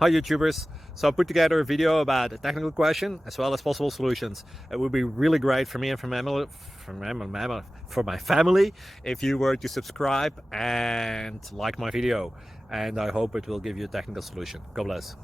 Hi YouTubers! So I put together a video about a technical question as well as possible solutions. It would be really great for me and for my family if you were to subscribe and like my video, and I hope it will give you a technical solution. God bless.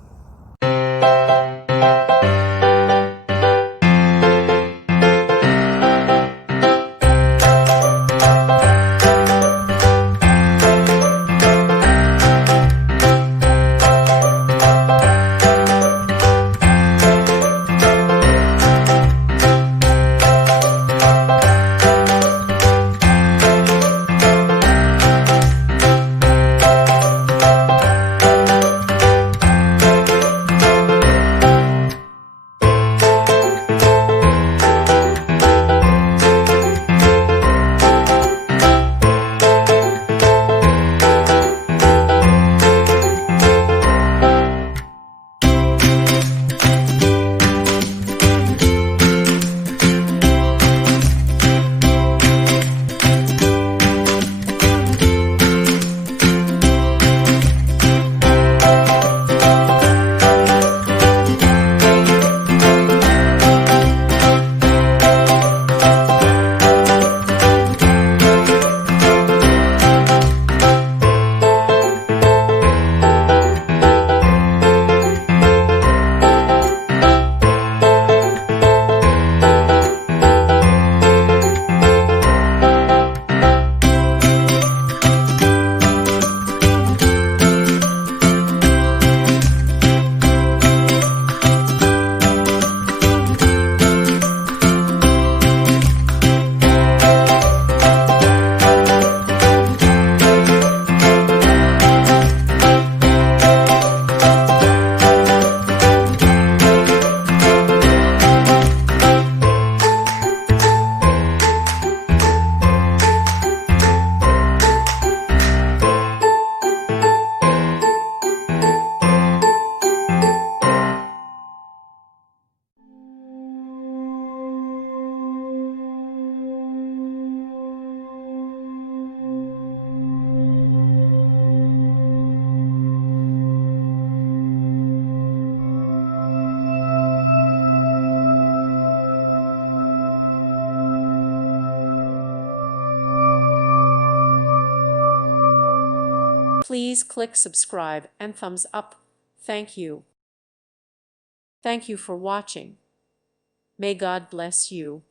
Please click subscribe and thumbs up. Thank you. Thank you for watching. May God bless you.